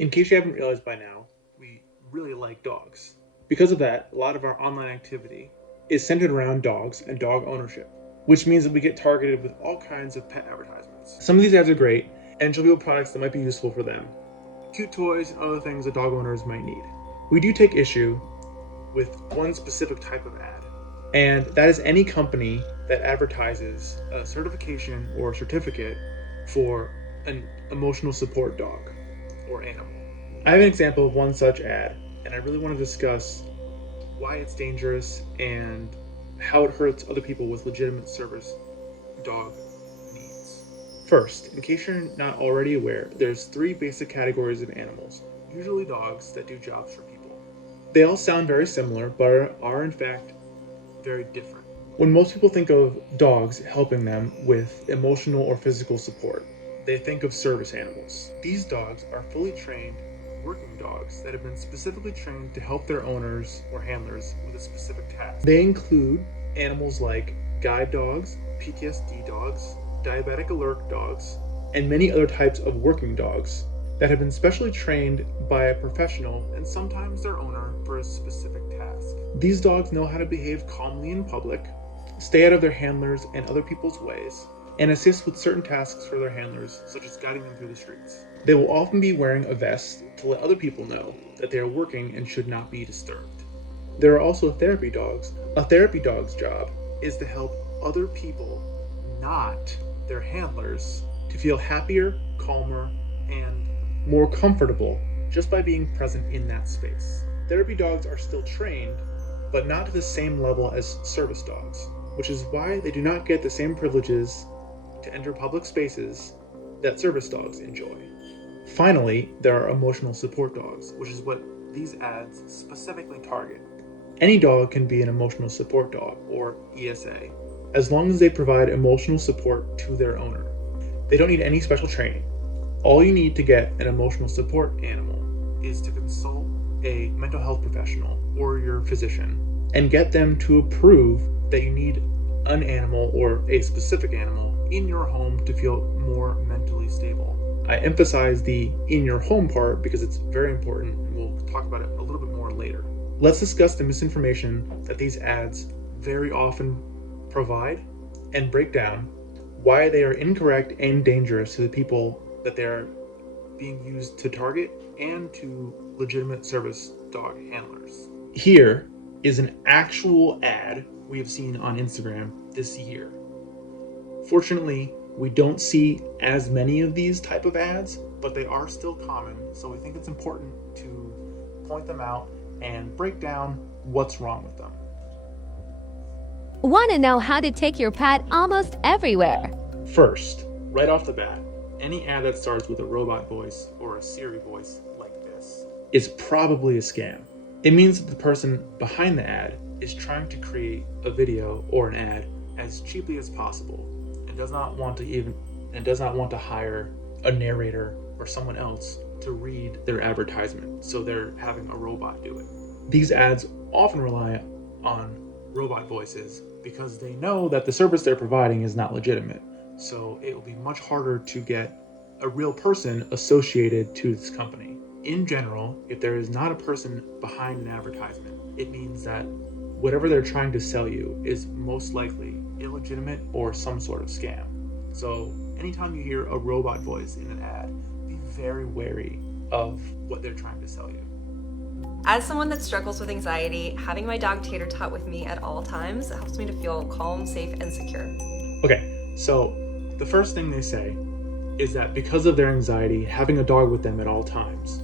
In case you haven't realized by now, we really like dogs. Because of that, a lot of our online activity is centered around dogs and dog ownership, which means that we get targeted with all kinds of pet advertisements. Some of these ads are great and show people products that might be useful for them, cute toys and other things that dog owners might need. We do take issue with one specific type of ad, and that is any company that advertises a certification or certificate for an emotional support dog or animal. I have an example of one such ad, and I really want to discuss why it's dangerous and how it hurts other people with legitimate service dog needs. First, in case you're not already aware, there's 3 basic categories of animals, usually dogs, that do jobs for people. They all sound very similar, but are in fact very different. When most people think of dogs helping them with emotional or physical support, they think of service animals. These dogs are fully trained working dogs that have been specifically trained to help their owners or handlers with a specific task. They include animals like guide dogs, PTSD dogs, diabetic alert dogs, and many other types of working dogs that have been specially trained by a professional and sometimes their owner for a specific task. These dogs know how to behave calmly in public, stay out of their handlers and other people's ways, and assist with certain tasks for their handlers, such as guiding them through the streets. They will often be wearing a vest to let other people know that they are working and should not be disturbed. There are also therapy dogs. A therapy dog's job is to help other people, not their handlers, to feel happier, calmer, and more comfortable just by being present in that space. Therapy dogs are still trained, but not to the same level as service dogs, which is why they do not get the same privileges to enter public spaces that service dogs enjoy. Finally, there are emotional support dogs, which is what these ads specifically target. Any dog can be an emotional support dog, or ESA, as long as they provide emotional support to their owner. They don't need any special training. All you need to get an emotional support animal is to consult a mental health professional or your physician and get them to approve that you need an animal or a specific animal in your home to feel more mentally stable. I emphasize the in your home part because it's very important, and we'll talk about it a little bit more later. Let's discuss the misinformation that these ads very often provide and break down why they are incorrect and dangerous to the people that they're being used to target and to legitimate service dog handlers. Here is an actual ad we have seen on Instagram this year. Fortunately, we don't see as many of these type of ads, but they are still common, so we think it's important to point them out and break down what's wrong with them. Want to know how to take your pet almost everywhere? First, right off the bat, any ad that starts with a robot voice or a Siri voice like this is probably a scam. It means that the person behind the ad is trying to create a video or an ad as cheaply as possible and does not want to hire a narrator or someone else to read their advertisement, so they're having a robot do it. These ads often rely on robot voices because they know that the service they're providing is not legitimate, so it will be much harder to get a real person associated to this company. In general, if there is not a person behind an advertisement, it means that whatever they're trying to sell you is most likely illegitimate or some sort of scam. So anytime you hear a robot voice in an ad, be very wary of what they're trying to sell you. As someone that struggles with anxiety, having my dog Tater Tot with me at all times helps me to feel calm, safe, and secure. Okay, so the first thing they say is that because of their anxiety, having a dog with them at all times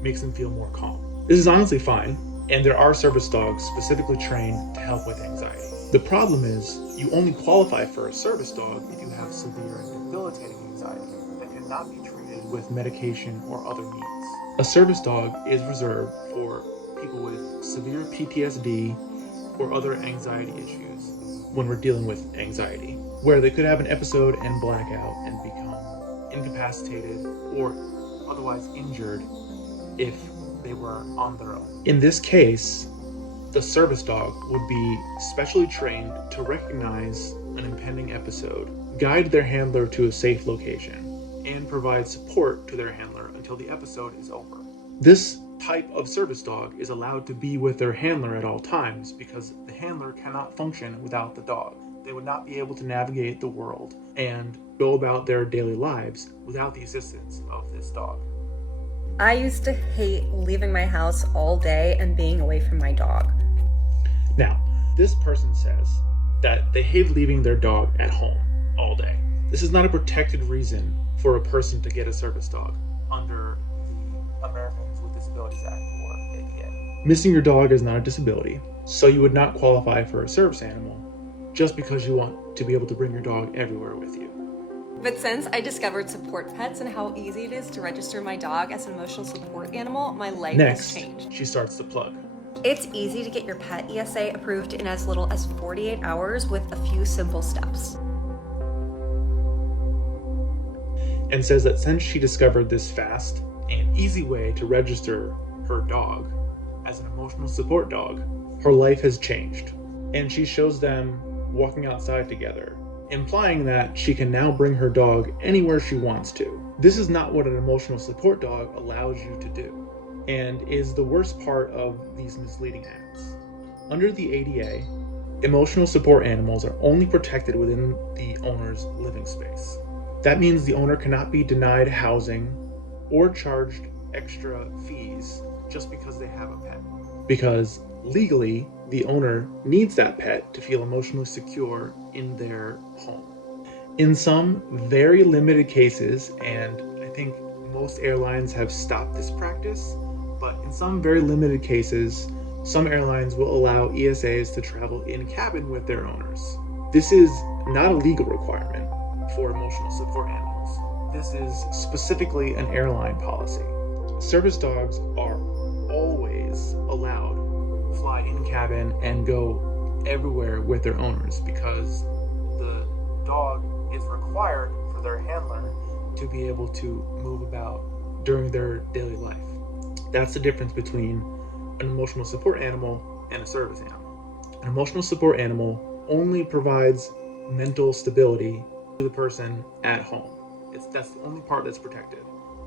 makes them feel more calm. This is honestly fine, and there are service dogs specifically trained to help with anxiety. The problem is, you only qualify for a service dog if you have severe and debilitating anxiety that cannot be treated with medication or other means. A service dog is reserved for people with severe PTSD or other anxiety issues when we're dealing with anxiety, where they could have an episode and black out and become incapacitated or otherwise injured if they were on their own. In this case, the service dog would be specially trained to recognize an impending episode, guide their handler to a safe location, and provide support to their handler until the episode is over. This type of service dog is allowed to be with their handler at all times because the handler cannot function without the dog. They would not be able to navigate the world and go about their daily lives without the assistance of this dog. I used to hate leaving my house all day and being away from my dog. Now, this person says that they hate leaving their dog at home all day. This is not a protected reason for a person to get a service dog under the Americans with Disabilities Act or ADA. Missing your dog is not a disability, so you would not qualify for a service animal just because you want to be able to bring your dog everywhere with you. But since I discovered support pets and how easy it is to register my dog as an emotional support animal, my life has changed. She starts to plug. It's easy to get your pet ESA approved in as little as 48 hours with a few simple steps. And says that since she discovered this fast and easy way to register her dog as an emotional support dog, her life has changed. And she shows them walking outside together, implying that she can now bring her dog anywhere she wants to. This is not what an emotional support dog allows you to do, and is the worst part of these misleading ads. Under the ADA, emotional support animals are only protected within the owner's living space. That means the owner cannot be denied housing or charged extra fees just because they have a pet. Because legally, the owner needs that pet to feel emotionally secure in their home. In some very limited cases, and I think most airlines have stopped this practice, but in some very limited cases, some airlines will allow ESAs to travel in cabin with their owners. This is not a legal requirement for emotional support animals. This is specifically an airline policy. Service dogs are always allowed to fly in cabin and go everywhere with their owners because the dog is required for their handler to be able to move about during their daily life. That's the difference between an emotional support animal and a service animal. An emotional support animal only provides mental stability to the person at home. That's the only part that's protected.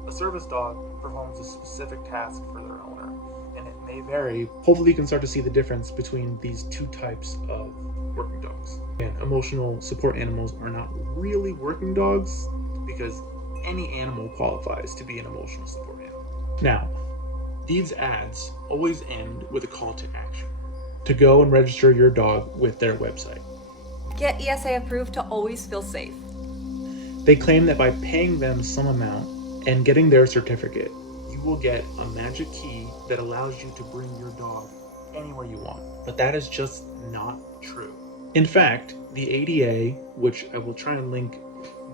A service dog performs a specific task for their owner, and it may vary. Hopefully you can start to see the difference between these two types of working dogs. And emotional support animals are not really working dogs because any animal qualifies to be an emotional support animal. Now, these ads always end with a call to action to go and register your dog with their website. Get ESA approved to always feel safe. They claim that by paying them some amount and getting their certificate, you will get a magic key that allows you to bring your dog anywhere you want. But that is just not true. In fact, the ADA, which I will try and link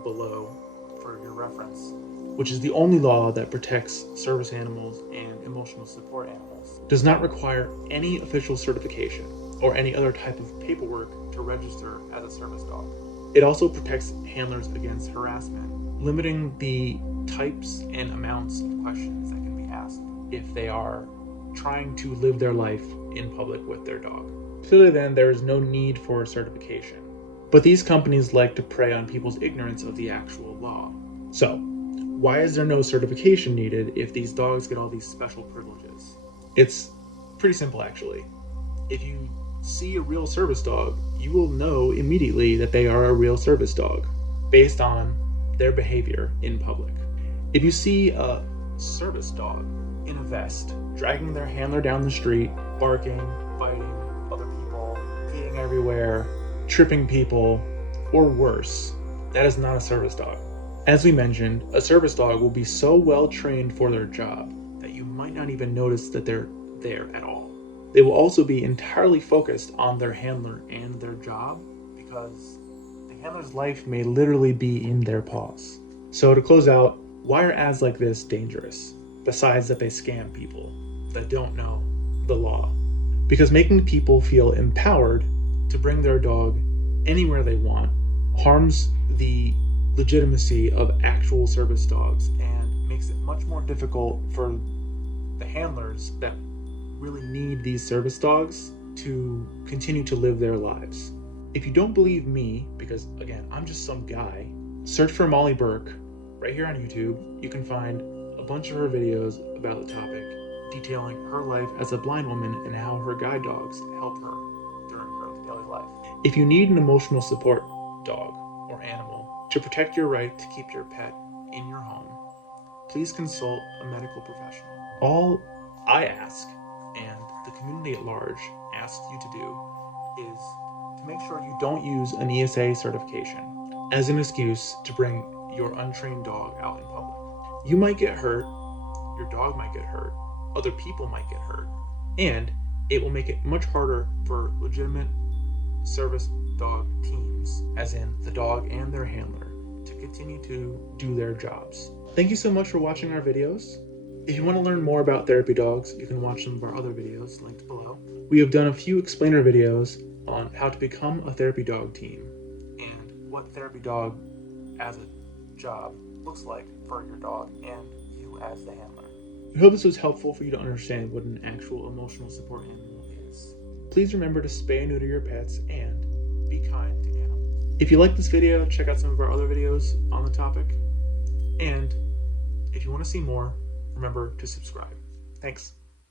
below for your reference, which is the only law that protects service animals and emotional support animals, does not require any official certification or any other type of paperwork to register as a service dog. It also protects handlers against harassment, limiting the types and amounts of questions that can be asked if they are trying to live their life in public with their dog. Clearly then, there is no need for a certification. But these companies like to prey on people's ignorance of the actual law. So, why is there no certification needed if these dogs get all these special privileges? It's pretty simple actually. If you see a real service dog, you will know immediately that they are a real service dog based on their behavior in public. If you see a service dog in a vest, dragging their handler down the street, barking, biting other people, peeing everywhere, tripping people, or worse, that is not a service dog. As we mentioned, a service dog will be so well trained for their job that you might not even notice that they're there at all. They will also be entirely focused on their handler and their job because the handler's life may literally be in their paws. So to close out, why are ads like this dangerous? Besides that they scam people that don't know the law. Because making people feel empowered to bring their dog anywhere they want harms the legitimacy of actual service dogs and makes it much more difficult for the handlers that really need these service dogs to continue to live their lives. If you don't believe me, because again, I'm just some guy, search for Molly Burke right here on YouTube. You can find a bunch of her videos about the topic, detailing her life as a blind woman and how her guide dogs help her during her daily life. If you need an emotional support dog or animal to protect your right to keep your pet in your home, please consult a medical professional. All I ask, and the community at large asks you to do, is to make sure you don't use an ESA certification as an excuse to bring your untrained dog out in public. You might get hurt, your dog might get hurt, other people might get hurt, and it will make it much harder for legitimate service dog teams, as in the dog and their handler, to continue to do their jobs. Thank you so much for watching our videos. If you want to learn more about therapy dogs, you can watch some of our other videos linked below. We have done a few explainer videos on how to become a therapy dog team and what therapy dog as a job looks like for your dog and you as the handler. We hope this was helpful for you to understand what an actual emotional support animal is. Please remember to spay and neuter your pets and be kind to animals. If you like this video, check out some of our other videos on the topic. And if you want to see more, remember to subscribe. Thanks.